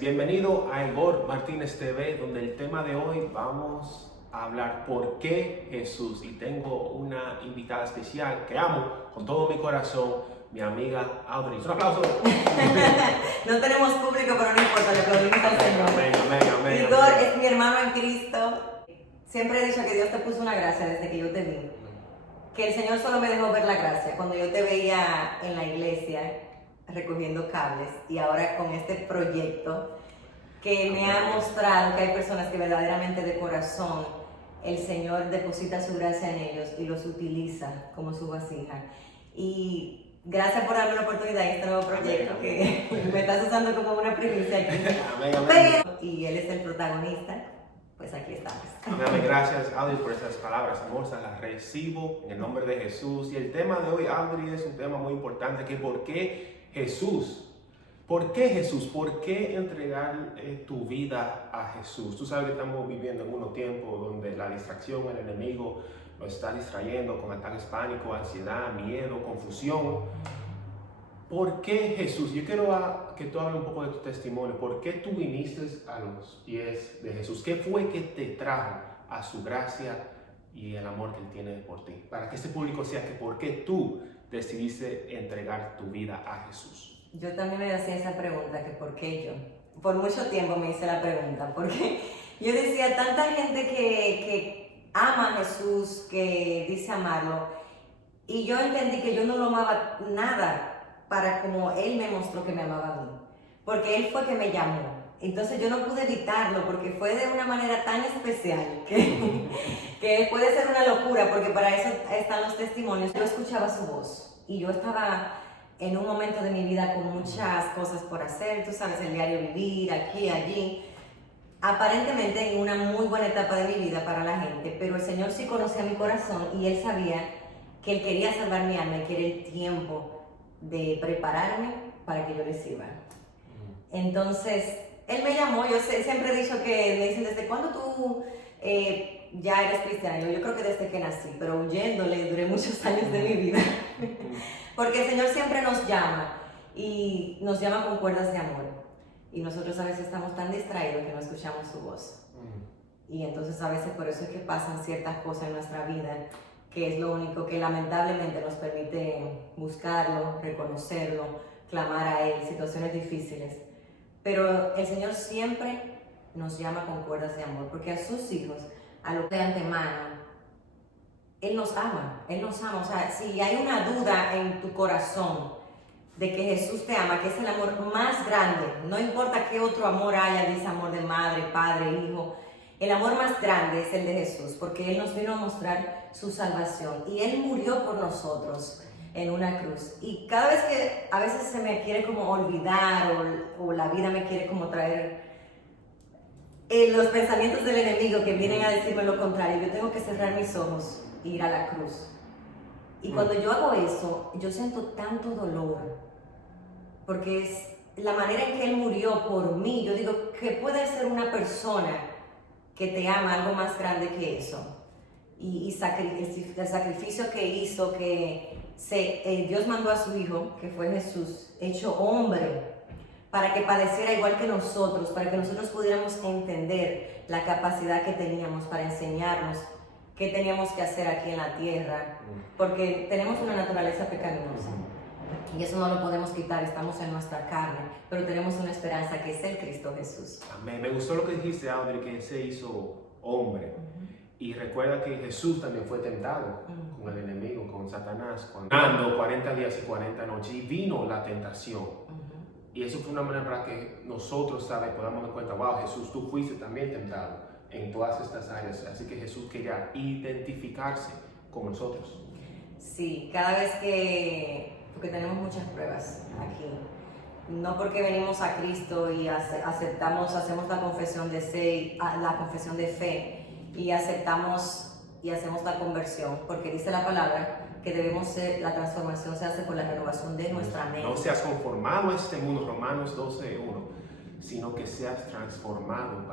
bienvenido a Igor Martínez TV, donde el tema de hoy vamos a hablar por qué Jesús. Y tengo una invitada especial que amo con todo mi corazón, mi amiga Audrey. Un aplauso. No tenemos público, pero no importa, le aplaudimos al Señor. Amén. Igor es mi hermano en Cristo. Siempre he dicho que Dios te puso una gracia desde que yo te vi. Que el Señor solo me dejó ver la gracia cuando yo te veía en la iglesia recogiendo cables, y ahora con este proyecto que me ha mostrado que hay personas que verdaderamente de corazón el Señor deposita su gracia en ellos y los utiliza como su vasija. Y gracias por darme la oportunidad en este nuevo proyecto que me estás usando como una primicia aquí. Y él es el protagonista, pues aquí estamos. Amén. Gracias, Audrey, por esas palabras hermosas. Las recibo en el nombre de Jesús. Y el tema de hoy, Audrey, es un tema muy importante, que ¿por qué Jesús? ¿Por qué Jesús? ¿Por qué entregar tu vida a Jesús? Tú sabes que estamos viviendo en unos tiempos donde la distracción, el enemigo nos está distrayendo con ataques pánicos, ansiedad, miedo, confusión. ¿Por qué Jesús? Yo quiero que tú hables un poco de tu testimonio. ¿Por qué tú viniste a los pies de Jesús? ¿Qué fue que te trajo a su gracia y el amor que Él tiene por ti? Para que este público sea que ¿por qué tú decidiste entregar tu vida a Jesús? Yo también me hacía esa pregunta, que ¿por qué yo? Por mucho tiempo me hice la pregunta, porque yo decía, tanta gente que ama a Jesús, que dice amarlo, y yo entendí que yo no lo amaba nada para como Él me mostró que me amaba a mí, porque Él fue que me llamó. Entonces yo no pude evitarlo, porque fue de una manera tan especial que puede ser una locura, porque para eso están los testimonios. Yo escuchaba su voz y yo estaba en un momento de mi vida con muchas cosas por hacer, tú sabes, el diario vivir, aquí, allí, aparentemente en una muy buena etapa de mi vida para la gente, pero el Señor sí conocía mi corazón y Él sabía que Él quería salvar mi alma y que era el tiempo de prepararme para que yo le sirva. Entonces, Él me llamó. Yo siempre he dicho que me dicen, ¿desde cuándo tú ya eres cristiana? Yo creo que desde que nací, pero huyéndole duré muchos años de mi vida. Porque el Señor siempre nos llama, y nos llama con cuerdas de amor. Y nosotros a veces estamos tan distraídos que no escuchamos su voz. Y entonces a veces por eso es que pasan ciertas cosas en nuestra vida, que es lo único que lamentablemente nos permite buscarlo, reconocerlo, clamar a Él, situaciones difíciles. Pero el Señor siempre nos llama con cuerdas de amor, porque a sus hijos, a los de antemano, Él nos ama. O sea, si hay una duda en tu corazón de que Jesús te ama, que es el amor más grande, no importa qué otro amor haya, dice amor de madre, padre, hijo, el amor más grande es el de Jesús, porque Él nos vino a mostrar su salvación y Él murió por nosotros en una cruz. Y cada vez que a veces se me quiere como olvidar o la vida me quiere como traer los pensamientos del enemigo que vienen a decirme lo contrario, yo tengo que cerrar mis ojos e ir a la cruz. Y cuando yo hago eso, yo siento tanto dolor, porque es la manera en que Él murió por mí. Yo digo, ¿qué puede ser una persona que te ama algo más grande que eso? Y el sacrificio que hizo, que Dios mandó a su Hijo, que fue Jesús, hecho hombre, para que padeciera igual que nosotros, para que nosotros pudiéramos entender la capacidad que teníamos para enseñarnos qué teníamos que hacer aquí en la tierra, porque tenemos una naturaleza pecaminosa y eso no lo podemos quitar, estamos en nuestra carne, pero tenemos una esperanza que es el Cristo Jesús. Amén. Me gustó lo que dijiste, Audrey, que Él se hizo hombre. Y recuerda que Jesús también fue tentado con el enemigo, con Satanás, cuando 40 días y 40 noches, y vino la tentación. Y eso fue una manera para que nosotros, ¿sabes?, podamos dar cuenta, wow, Jesús, tú fuiste también tentado en todas estas áreas. Así que Jesús quería identificarse con nosotros. Sí, cada vez porque tenemos muchas pruebas aquí. No porque venimos a Cristo y hacemos la confesión de fe y aceptamos y hacemos la conversión, porque dice la palabra que la transformación se hace por la renovación de nuestra mente. No seas conformado a este mundo, Romanos 12:1, sino que seas transformado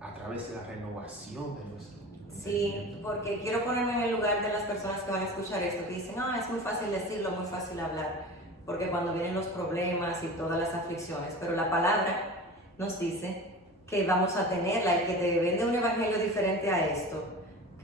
a través de la renovación de nuestro mente. Sí, porque quiero ponerme en el lugar de las personas que van a escuchar esto, que dicen, no, es muy fácil decirlo, muy fácil hablar, porque cuando vienen los problemas y todas las aflicciones, pero la palabra nos dice que vamos a tenerla y que te vende un evangelio diferente a esto.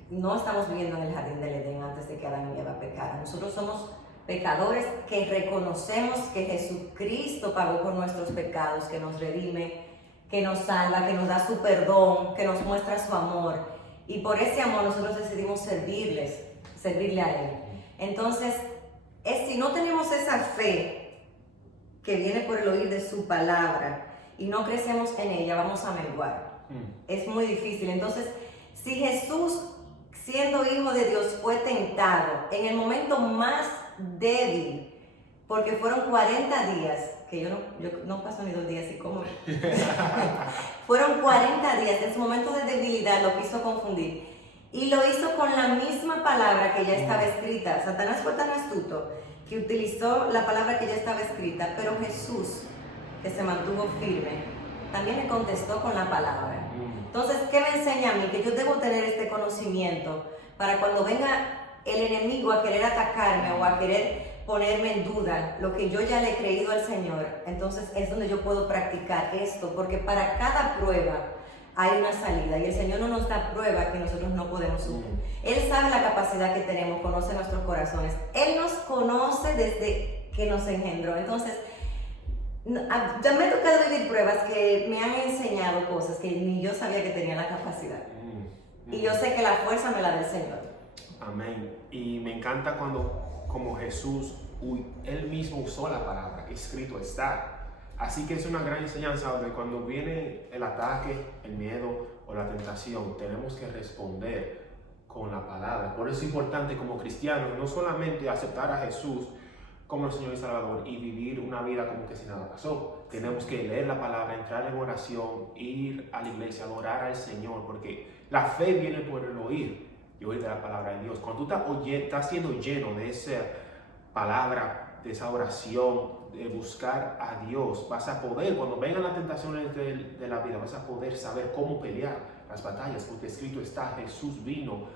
No estamos viviendo en el jardín del Edén antes de que Adán y Eva pecaran. Nosotros somos pecadores que reconocemos que Jesucristo pagó por nuestros pecados, que nos redime, que nos salva, que nos da su perdón, que nos muestra su amor. Y por ese amor nosotros decidimos servirle a Él. Entonces, si no tenemos esa fe que viene por el oír de su palabra y no crecemos en ella, vamos a menguar. Es muy difícil. Entonces, si Jesús, siendo hijo de Dios, fue tentado en el momento más débil, porque fueron 40 días, que yo no paso ni 2 días y como. Fueron 40 días, en su momento de debilidad lo quiso confundir. Y lo hizo con la misma palabra que ya estaba escrita. Satanás fue tan astuto que utilizó la palabra que ya estaba escrita, pero Jesús, que se mantuvo firme, también le contestó con la palabra. Entonces, ¿qué me enseña a mí? Que yo debo tener este conocimiento para cuando venga el enemigo a querer atacarme o a querer ponerme en duda lo que yo ya le he creído al Señor, entonces es donde yo puedo practicar esto, porque para cada prueba hay una salida y el Señor no nos da prueba que nosotros no podemos superar. Él sabe la capacidad que tenemos, conoce nuestros corazones, Él nos conoce desde que nos engendró. Entonces, ya me ha tocado vivir pruebas que me han enseñado cosas que ni yo sabía que tenía la capacidad. Y yo sé que la fuerza me la da el Señor. Amén. Y me encanta cuando, como Jesús, Él mismo usó la palabra, escrito está. Así que es una gran enseñanza de cuando viene el ataque, el miedo o la tentación, tenemos que responder con la palabra. Por eso es importante como cristianos no solamente aceptar a Jesús como el Señor y Salvador y vivir una vida como que si nada pasó. Tenemos que leer la palabra, entrar en oración, ir a la iglesia, adorar al Señor, porque la fe viene por el oír y oír de la palabra de Dios. Cuando tú estás siendo lleno de esa palabra, de esa oración, de buscar a Dios, vas a poder, cuando vengan las tentaciones de la vida, vas a poder saber cómo pelear las batallas, porque escrito está, Jesús vino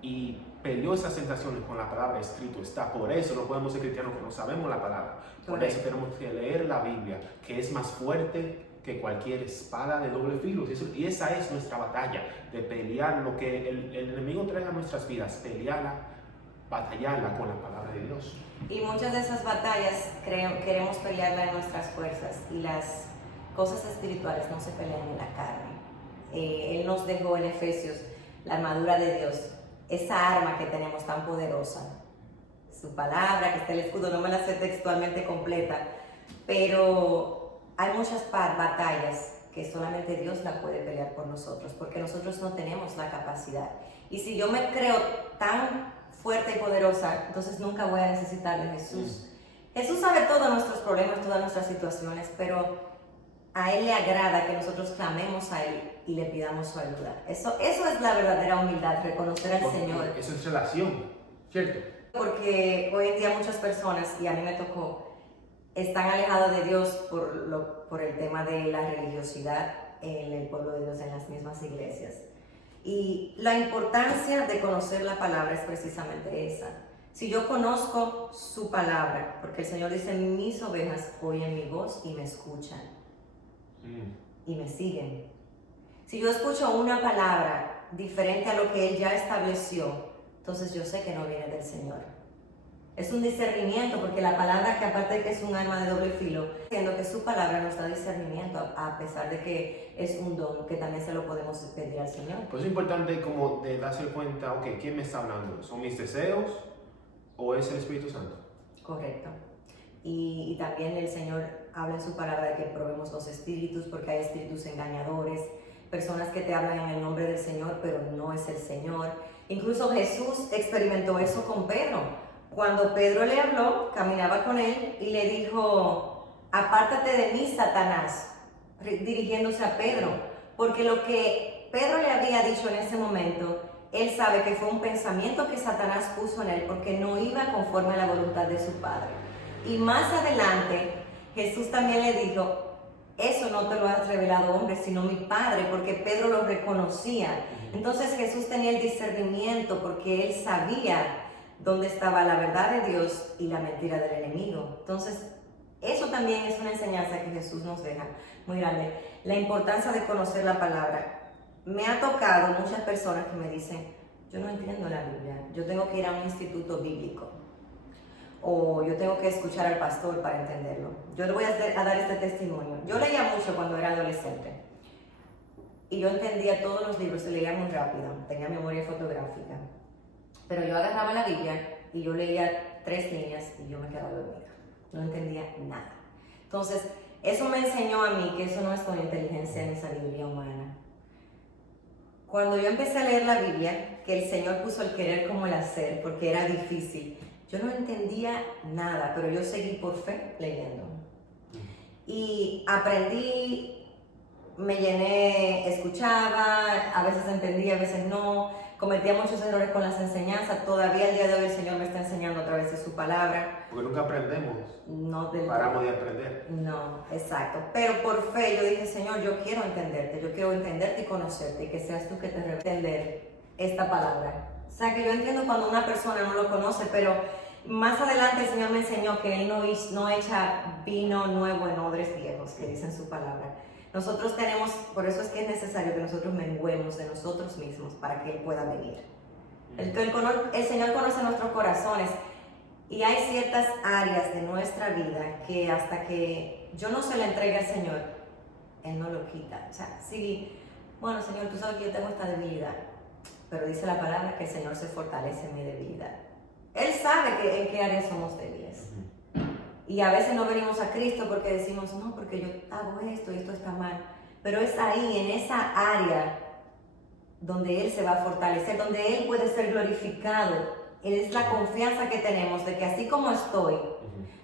y peleó esas tentaciones con la palabra escrito está. Por eso no podemos ser cristianos que no sabemos la palabra. Por eso tenemos que leer la Biblia, que es más fuerte que cualquier espada de doble filo. Y esa es nuestra batalla, de pelear lo que el enemigo traiga a nuestras vidas, pelearla, batallarla con la palabra de Dios. Y muchas de esas batallas queremos pelearla en nuestras fuerzas, y las cosas espirituales no se pelean en la carne. Él nos dejó en Efesios la armadura de Dios, esa arma que tenemos tan poderosa, su palabra, que está el escudo. No me la sé textualmente completa, pero hay muchas batallas que solamente Dios la puede pelear por nosotros, porque nosotros no tenemos la capacidad. Y si yo me creo tan fuerte y poderosa, entonces nunca voy a necesitar de Jesús. Jesús sabe todos nuestros problemas, todas nuestras situaciones, pero a Él le agrada que nosotros clamemos a Él y le pidamos su ayuda. Eso es la verdadera humildad, reconocer al Señor. Eso es relación, ¿cierto? Porque hoy en día muchas personas, y a mí me tocó, están alejados de Dios por el tema de la religiosidad en el pueblo de Dios, en las mismas iglesias. Y la importancia de conocer la palabra es precisamente esa. Si yo conozco su palabra, porque el Señor dice, mis ovejas oyen mi voz y me escuchan y me siguen. Si yo escucho una palabra diferente a lo que Él ya estableció, entonces yo sé que no viene del Señor. Es un discernimiento, porque la palabra, que aparte de que es un arma de doble filo, siendo que su palabra nos da discernimiento, a pesar de que es un don que también se lo podemos pedir al Señor. Pues es importante como de darse cuenta, ok, ¿quién me está hablando? ¿Son mis deseos o es el Espíritu Santo? Correcto. Y también el Señor habla en su palabra de que probemos los espíritus, porque hay espíritus engañadores, personas que te hablan en el nombre del Señor, pero no es el Señor. Incluso Jesús experimentó eso con Pedro. Cuando Pedro le habló, caminaba con él y le dijo, apártate de mí, Satanás, dirigiéndose a Pedro, porque lo que Pedro le había dicho en ese momento, él sabe que fue un pensamiento que Satanás puso en él, porque no iba conforme a la voluntad de su Padre. Y más adelante, Jesús también le dijo, eso no te lo ha revelado hombre, sino mi Padre, porque Pedro lo reconocía. Entonces Jesús tenía el discernimiento, porque él sabía dónde estaba la verdad de Dios y la mentira del enemigo. Entonces, eso también es una enseñanza que Jesús nos deja muy grande. La importancia de conocer la palabra. Me ha tocado muchas personas que me dicen, yo no entiendo la Biblia, yo tengo que ir a un instituto bíblico o yo tengo que escuchar al pastor para entenderlo. Yo le voy a dar este testimonio. Yo leía mucho cuando era adolescente y yo entendía todos los libros, se leía muy rápido, tenía memoria fotográfica, pero yo agarraba la Biblia y yo leía 3 líneas y yo me quedaba dormida, no entendía nada. Entonces, eso me enseñó a mí que eso no es con inteligencia ni sabiduría humana. Cuando yo empecé a leer la Biblia, que el Señor puso el querer como el hacer, porque era difícil, yo no entendía nada, pero yo seguí por fe leyendo. Y aprendí, me llené, escuchaba, a veces entendía, a veces no, cometía muchos errores con las enseñanzas, todavía el día de hoy el Señor me está enseñando a través de su palabra. Porque nunca aprendemos, No paramos de aprender. No, exacto. Pero por fe yo dije, Señor, yo quiero entenderte y conocerte, y que seas tú que te revele entender esta palabra. O sea, que yo entiendo cuando una persona no lo conoce, pero más adelante el Señor me enseñó que Él no echa vino nuevo en odres viejos, que dice en su palabra. Nosotros tenemos, por eso es que es necesario que nosotros menguemos de nosotros mismos para que Él pueda venir. El Señor conoce nuestros corazones. Y hay ciertas áreas de nuestra vida que hasta que yo no se la entregue al Señor, Él no lo quita. O sea, sí, bueno, Señor, tú sabes que yo tengo esta debilidad, pero dice la palabra que el Señor se fortalece en mi debilidad. Él sabe en qué áreas somos débiles. Y a veces no venimos a Cristo porque decimos, no, porque yo hago esto y esto está mal. Pero es ahí, en esa área, donde Él se va a fortalecer, donde Él puede ser glorificado. Es la confianza que tenemos de que así como estoy,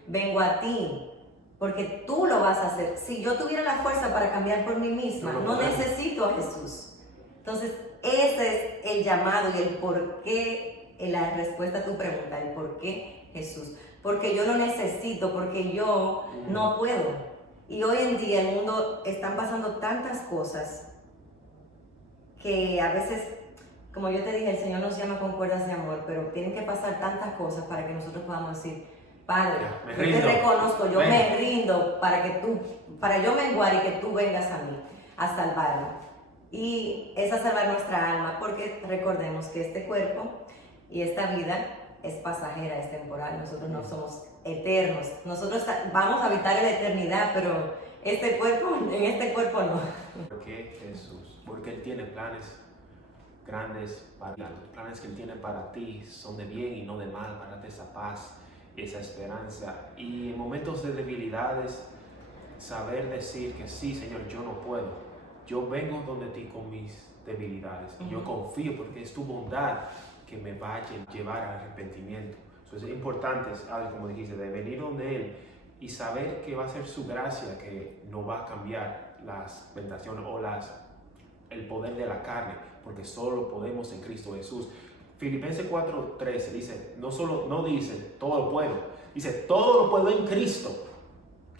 vengo a ti, porque tú lo vas a hacer. Si yo tuviera la fuerza para cambiar por mí misma, no necesito a Jesús. Entonces, ese es el llamado y el por qué, la respuesta a tu pregunta, el por qué Jesús. Porque yo lo necesito, porque yo no puedo. Y hoy en día el mundo están pasando tantas cosas que a veces, como yo te dije, el Señor nos llama con cuerdas de amor, pero tienen que pasar tantas cosas para que nosotros podamos decir, Padre, yo te reconozco, yo me rindo para yo menguar y que tú vengas a mí a salvarme. Y es a salvar nuestra alma, porque recordemos que este cuerpo y esta vida es pasajera, es temporal, nosotros no somos eternos. Nosotros vamos a habitar en la eternidad, pero en este cuerpo no. ¿Por qué Jesús? Porque Él tiene planes grandes para ti. Los planes que Él tiene para ti son de bien y no de mal, para darte esa paz, esa esperanza. Y en momentos de debilidades, saber decir que sí, Señor, yo no puedo. Yo vengo donde ti con mis debilidades. Y yo confío porque es tu bondad que me va a llevar al arrepentimiento. Entonces es importante, como dijiste, de venir donde Él y saber que va a ser su gracia que nos va a cambiar las tentaciones o el poder de la carne, porque solo podemos en Cristo Jesús. Filipenses 4:13 dice, no dice todo lo puedo, dice todo lo puedo en Cristo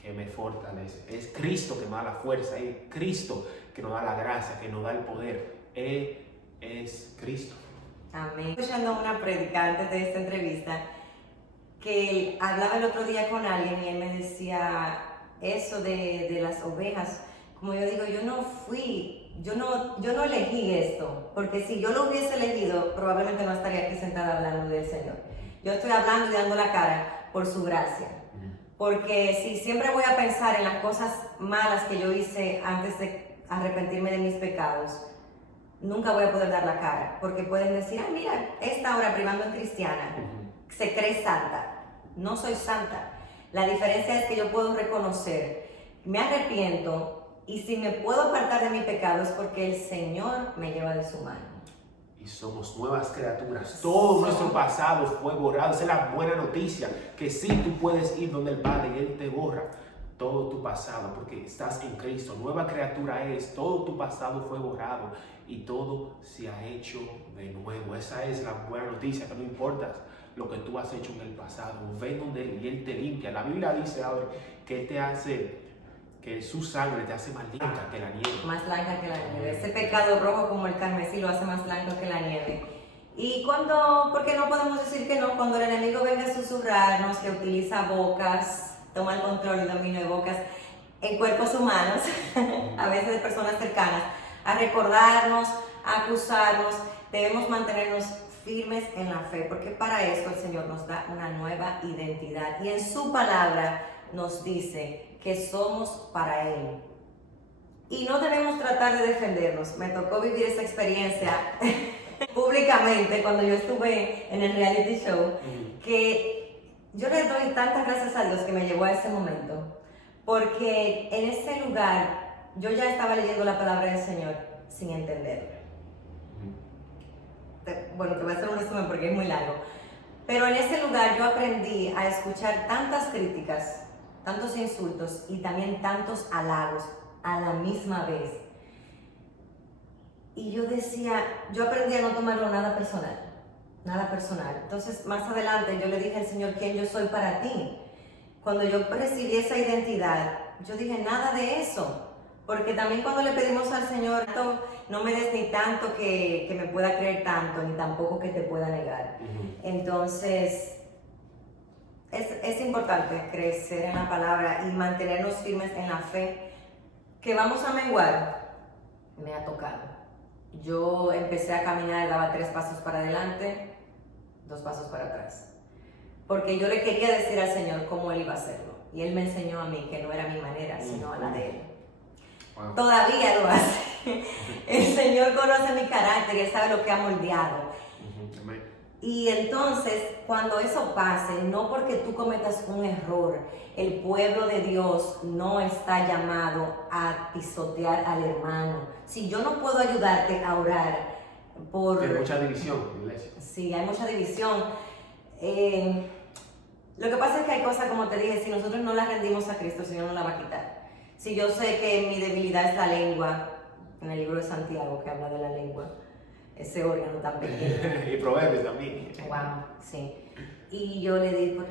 que me fortalece. Es Cristo que nos da la fuerza, es Cristo que nos da la gracia, que nos da el poder. Él es Cristo. Amén. Escuchando a una predicante de esta entrevista que hablaba el otro día con alguien y él me decía eso de las ovejas. Como yo digo, yo no elegí esto, porque si yo lo hubiese elegido, probablemente no estaría aquí sentada hablando del Señor. Yo estoy hablando y dando la cara por su gracia. Porque si siempre voy a pensar en las cosas malas que yo hice antes de arrepentirme de mis pecados, nunca voy a poder dar la cara, porque pueden decir, mira, esta ahora privando en cristiana, se cree santa. No soy santa. La diferencia es que yo puedo reconocer, me arrepiento, y si me puedo apartar de mi pecado es porque el Señor me lleva de su mano. Y somos nuevas criaturas. Todo nuestro pasado fue borrado. Esa es la buena noticia, que sí tú puedes ir donde el Padre y Él te borra todo tu pasado, porque estás en Cristo. Nueva criatura es, todo tu pasado fue borrado y todo se ha hecho de nuevo. Esa es la buena noticia, que no importa lo que tú has hecho en el pasado, ven donde Él y Él te limpia. La Biblia dice ahora que Él te hace, que su sangre te hace más blanca que la nieve. Más blanca que la nieve. Ese pecado rojo como el carmesí lo hace más blanco que la nieve. Y ¿por qué no podemos decir que no? Cuando el enemigo venga a susurrarnos, que utiliza bocas toma el control y dominio de bocas en cuerpos humanos, a veces de personas cercanas, a recordarnos, a acusarnos. Debemos mantenernos firmes en la fe, porque para eso el Señor nos da una nueva identidad y en su palabra nos dice que somos para Él. Y no debemos tratar de defendernos. Me tocó vivir esa experiencia públicamente cuando yo estuve en el reality show, que yo le doy tantas gracias a Dios que me llevó a ese momento, porque en ese lugar yo ya estaba leyendo la palabra del Señor sin entenderla. Bueno, te voy a hacer un resumen porque es muy largo, pero en ese lugar yo aprendí a escuchar tantas críticas, tantos insultos y también tantos halagos a la misma vez. Y yo decía, yo aprendí a no tomarlo nada personal. Entonces, más adelante yo le dije al Señor, ¿quién yo soy para ti? Cuando yo recibí esa identidad, yo dije, nada de eso. Porque también cuando le pedimos al Señor, no me des ni tanto que me pueda creer tanto, ni tampoco que te pueda negar. Entonces, es importante crecer en la palabra y mantenernos firmes en la fe. Que vamos a menguar, me ha tocado. Yo empecé a caminar, daba 3 pasos para adelante, 2 pasos para atrás. Porque yo le quería decir al Señor cómo Él iba a hacerlo. Y Él me enseñó a mí que no era mi manera, sino a la de Él. Wow. Todavía lo hace. El Señor conoce mi carácter y Él sabe lo que ha moldeado. Y entonces, cuando eso pase, no porque tú cometas un error, el pueblo de Dios no está llamado a pisotear al hermano. Si yo no puedo ayudarte a orar por... Hay mucha división en la iglesia. Sí, hay mucha división. Lo que pasa es que hay cosas, como te dije, si nosotros no las rendimos a Cristo, el Señor no la va a quitar. Si yo sé que mi debilidad es la lengua, en el libro de Santiago que habla de la lengua, ese órgano tan pequeño. Y Proverbios también. Wow, sí. Y yo le digo,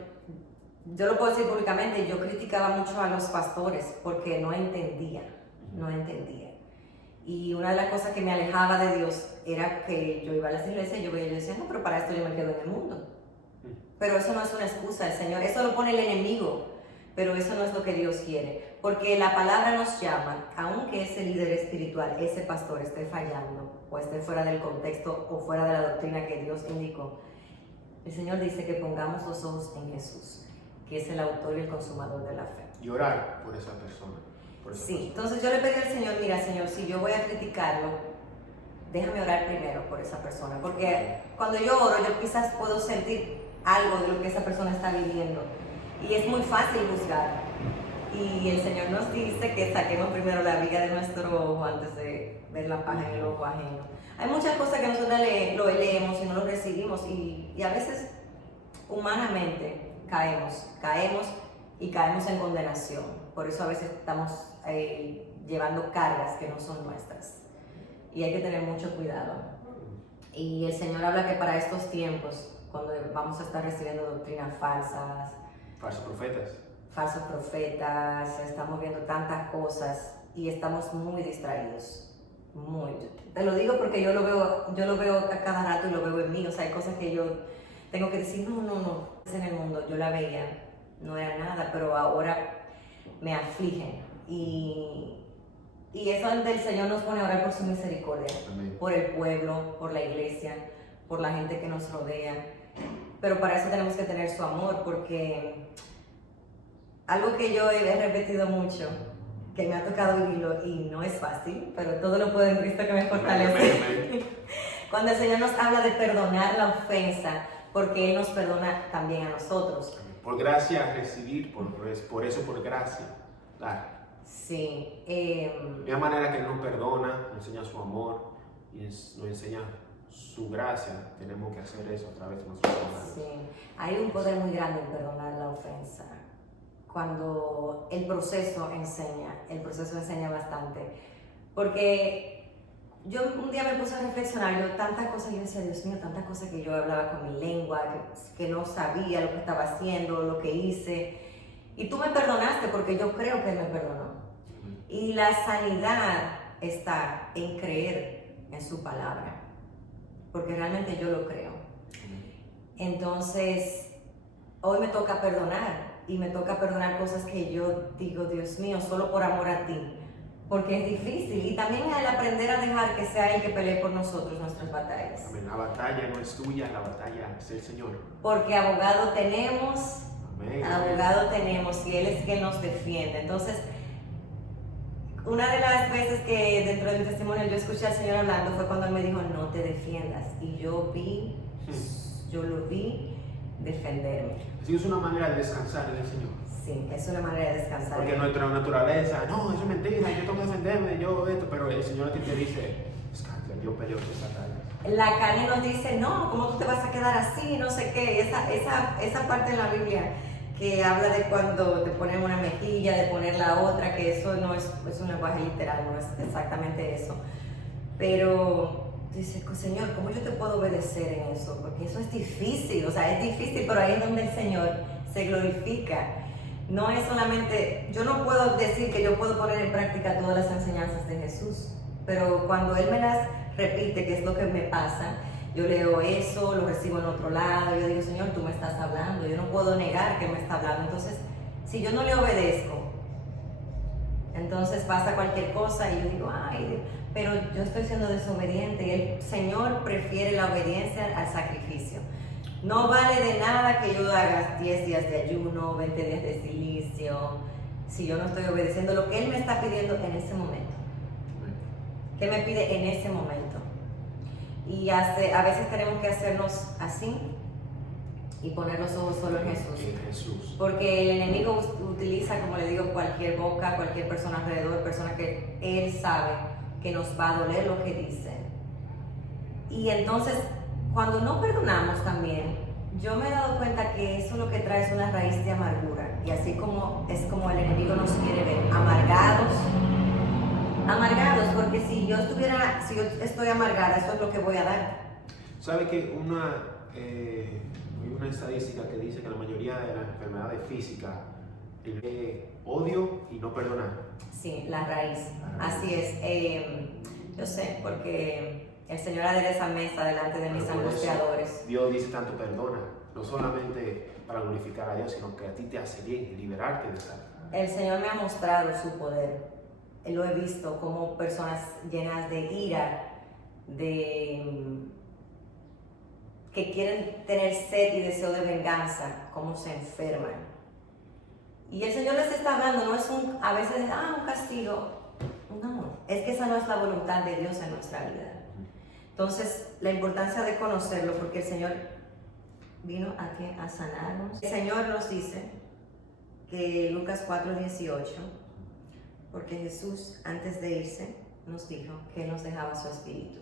yo lo puedo decir públicamente, yo criticaba mucho a los pastores porque no entendía. Y una de las cosas que me alejaba de Dios era que yo iba a las iglesias y yo decía, no, pero para esto yo me quedo en el mundo. Pero eso no es una excusa, el Señor, eso lo pone el enemigo, pero eso no es lo que Dios quiere. Porque la palabra nos llama, aunque ese líder espiritual, ese pastor esté fallando, o esté fuera del contexto o fuera de la doctrina que Dios indicó, el Señor dice que pongamos los ojos en Jesús, que es el autor y el consumador de la fe. Y orar por esa persona. Sí, entonces yo le pedí al Señor, mira Señor, si yo voy a criticarlo, déjame orar primero por esa persona, porque cuando yo oro yo quizás puedo sentir algo de lo que esa persona está viviendo y es muy fácil juzgar. Y el Señor nos dice que saquemos primero la viga de nuestro ojo antes de ver la paja en el ojo ajeno. Hay muchas cosas que nosotros lo leemos y no lo recibimos y a veces humanamente caemos en condenación. Por eso a veces estamos llevando cargas que no son nuestras y hay que tener mucho cuidado. Y el Señor habla que para estos tiempos, cuando vamos a estar recibiendo doctrinas falsas, falsos profetas, estamos viendo tantas cosas y estamos muy distraídos. Te lo digo porque yo lo veo a cada rato y lo veo en mí. O sea, hay cosas que yo tengo que decir, no, en el mundo yo la veía, no era nada, pero ahora me afligen. Y es donde el Señor nos pone a orar por su misericordia. Amén. Por el pueblo, por la iglesia, por la gente que nos rodea. Pero para eso tenemos que tener su amor, porque algo que yo he repetido mucho, que me ha tocado vivirlo y no es fácil, pero todo lo puedo en Cristo que me fortalece. Cuando el Señor nos habla de perdonar la ofensa, porque Él nos perdona también a nosotros. Por gracia recibir, por eso por gracia dar. Sí. De la manera que Él nos perdona, nos enseña su amor y nos enseña su gracia, tenemos que hacer eso a través de nuestros hermanos. Sí, hay un poder muy grande en perdonar la ofensa. Cuando el proceso enseña bastante. Porque yo un día me puse a reflexionar, yo tantas cosas, yo decía, Dios mío, tantas cosas que yo hablaba con mi lengua, que no sabía lo que estaba haciendo, lo que hice. Y tú me perdonaste porque yo creo que Él me perdonó. Y la sanidad está en creer en su palabra. Porque realmente yo lo creo. Entonces, hoy me toca perdonar. y me toca perdonar cosas que yo digo, Dios mío, solo por amor a ti, porque es difícil. Y también el aprender a dejar que sea Él que pelee por nosotros nuestras batallas. Amén. La batalla no es tuya, la batalla es el Señor. Porque abogado tenemos, Amén. abogado tenemos, y Él es quien nos defiende. Entonces, una de las veces que dentro de mi testimonio yo escuché al Señor hablando fue cuando Él me dijo, no te defiendas. Y yo lo vi defenderme. Así es una manera de descansar en el Señor. Sí, es una manera de descansar. Porque nuestra naturaleza, no, eso es mentira, yo tengo que defenderme, yo esto, pero el Señor a ti te dice, descansa, yo peleo tus batallas. La carne nos dice, no, ¿cómo tú te vas a quedar así? No sé qué. Esa parte en la Biblia que habla de cuando te ponen una mejilla, de poner la otra, que eso no es un lenguaje literal, no es exactamente eso. Pero dice, Señor, ¿cómo yo te puedo obedecer en eso? Porque eso es difícil, o sea, es difícil, pero ahí es donde el Señor se glorifica. No es solamente, yo no puedo decir que yo puedo poner en práctica todas las enseñanzas de Jesús, pero cuando Él me las repite, que es lo que me pasa, yo leo eso, lo recibo en otro lado, yo digo, Señor, tú me estás hablando, yo no puedo negar que me está hablando. Entonces, si yo no le obedezco, entonces pasa cualquier cosa y yo digo, ay, Dios, pero yo estoy siendo desobediente, y el Señor prefiere la obediencia al sacrificio. No vale de nada que yo haga 10 días de ayuno, 20 días de silicio, si yo no estoy obedeciendo lo que Él me está pidiendo en ese momento. ¿Qué me pide en ese momento? Y a veces tenemos que hacernos así y poner los ojos solo en Jesús. Porque el enemigo utiliza, como le digo, cualquier boca, cualquier persona alrededor, persona que Él sabe que nos va a doler lo que dicen. Y entonces, cuando no perdonamos también, yo me he dado cuenta que eso lo que trae es una raíz de amargura. Y así como es como el enemigo nos quiere ver, amargados, porque si yo estoy amargada, eso es lo que voy a dar. ¿Sabe que hay una estadística que dice que la mayoría de las enfermedades físicas odio y no perdonar? Sí, la raíz. Así es. Yo sé, porque el Señor adereza mesa delante de mis angustiadores. Dios dice tanto perdona, no solamente para glorificar a Dios, sino que a ti te hace bien y liberarte de esa. El Señor me ha mostrado su poder. Lo he visto como personas llenas de ira, que quieren tener sed y deseo de venganza, cómo se enferman. Y el Señor les está hablando, no es a veces un castigo. No, es que esa no es la voluntad de Dios en nuestra vida. Entonces, la importancia de conocerlo, porque el Señor vino aquí a sanarnos. El Señor nos dice que Lucas 4:18, porque Jesús, antes de irse, nos dijo que Él nos dejaba su Espíritu.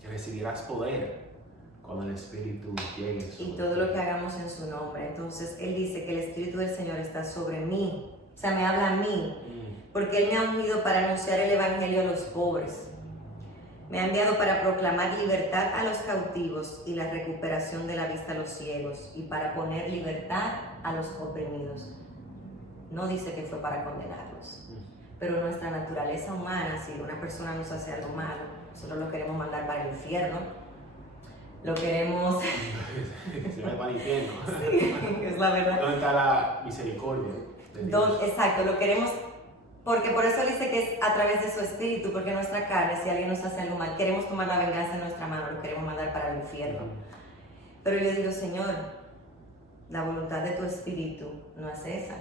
Que recibirás poder cuando el Espíritu llegue. Y todo lo que hagamos en su nombre. Entonces, Él dice que el Espíritu del Señor está sobre mí. O sea, me habla a mí. Porque Él me ha unido para anunciar el Evangelio a los pobres. Me ha enviado para proclamar libertad a los cautivos y la recuperación de la vista a los ciegos, y para poner libertad a los oprimidos. No dice que fue para condenarlos. Pero nuestra naturaleza humana, si una persona nos hace algo malo, nosotros lo queremos mandar para el infierno. Lo queremos... Se va para el infierno. Sí, es la verdad. ¿Dónde está la misericordia de Dios? Exacto, lo queremos... Porque por eso dice que es a través de su Espíritu, porque nuestra carne, si alguien nos hace algo mal, queremos tomar la venganza en nuestra mano, lo queremos mandar para el infierno. Pero yo digo, Señor, la voluntad de tu Espíritu no es esa.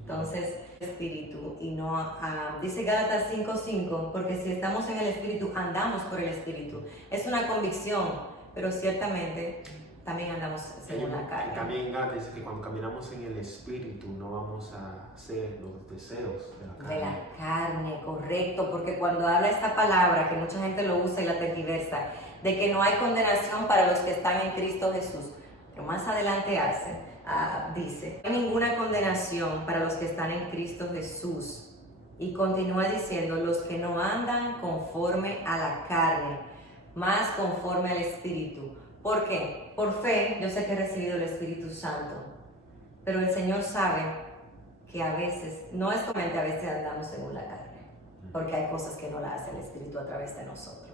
Entonces, Espíritu, y no dice Gálatas 5:5, porque si estamos en el Espíritu, andamos por el Espíritu. Es una convicción, pero ciertamente también andamos según la carne. También Gálatas dice que cuando caminamos en el Espíritu no vamos a hacer los deseos de la carne. De la carne, correcto, porque cuando habla esta palabra, que mucha gente lo usa y la tergiversa, de que no hay condenación para los que están en Cristo Jesús, pero más adelante dice, no hay ninguna condenación para los que están en Cristo Jesús. Y continúa diciendo, los que no andan conforme a la carne, más conforme al Espíritu. ¿Por qué? Por fe, yo sé que he recibido el Espíritu Santo, pero el Señor sabe que a veces, no es como a veces andamos según la carne, porque hay cosas que no la hace el Espíritu a través de nosotros.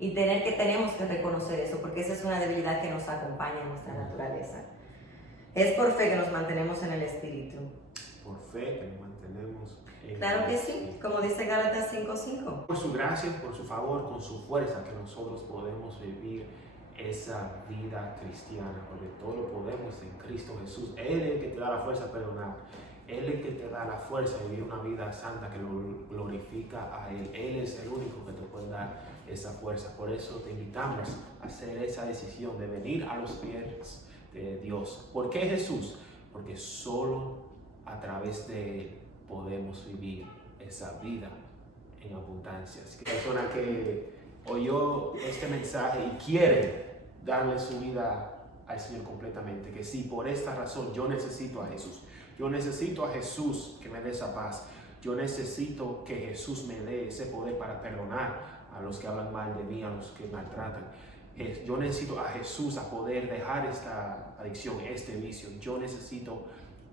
Y tenemos que reconocer eso, porque esa es una debilidad que nos acompaña en nuestra naturaleza. Es por fe que nos mantenemos en el Espíritu. Por fe que nos mantenemos en Claro el que Espíritu. sí, como dice Gálatas 5:5. Por su gracia, por su favor, con su fuerza, que nosotros podemos vivir esa vida cristiana, porque todo lo podemos en Cristo Jesús. Él es el que te da la fuerza a perdonar. Él es el que te da la fuerza de vivir una vida santa que lo glorifica a Él. Él es el único que te puede dar esa fuerza. Por eso te invitamos a hacer esa decisión de venir a los pies de Dios. ¿Por qué Jesús? Porque solo a través de Él podemos vivir esa vida en abundancia. Así que persona que oyó este mensaje y quiere darle su vida al Señor completamente, que sí, por esta razón yo necesito a Jesús. Yo necesito a Jesús que me dé esa paz. Yo necesito que Jesús me dé ese poder para perdonar a los que hablan mal de mí, a los que maltratan. Yo necesito a Jesús a poder dejar esta adicción, este vicio. Yo necesito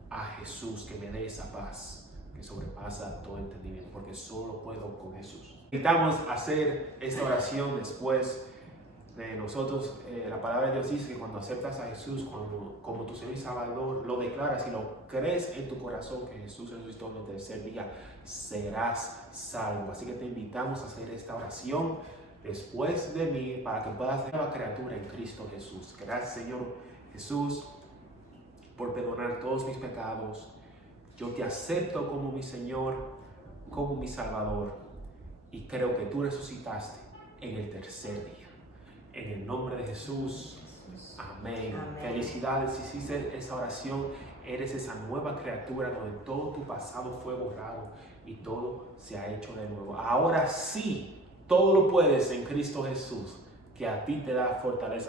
a Jesús que me dé esa paz que sobrepasa todo entendimiento, porque solo puedo con Jesús. Necesitamos hacer esta oración después de nosotros. La palabra de Dios dice que cuando aceptas a Jesús como tu Señor y Salvador, lo declaras y lo crees en tu corazón que Jesús resucitó en el tercer día, serás salvo. Así que te invitamos a hacer esta oración después de mí para que puedas ser una criatura en Cristo Jesús. Gracias, Señor Jesús, por perdonar todos mis pecados. Yo te acepto como mi Señor, como mi Salvador, y creo que tú resucitaste en el tercer día. En el nombre de Jesús, amén. Amén. Felicidades, si hiciste esa oración, eres esa nueva criatura donde todo tu pasado fue borrado y todo se ha hecho de nuevo. Ahora sí, todo lo puedes en Cristo Jesús, que a ti te da fortaleza.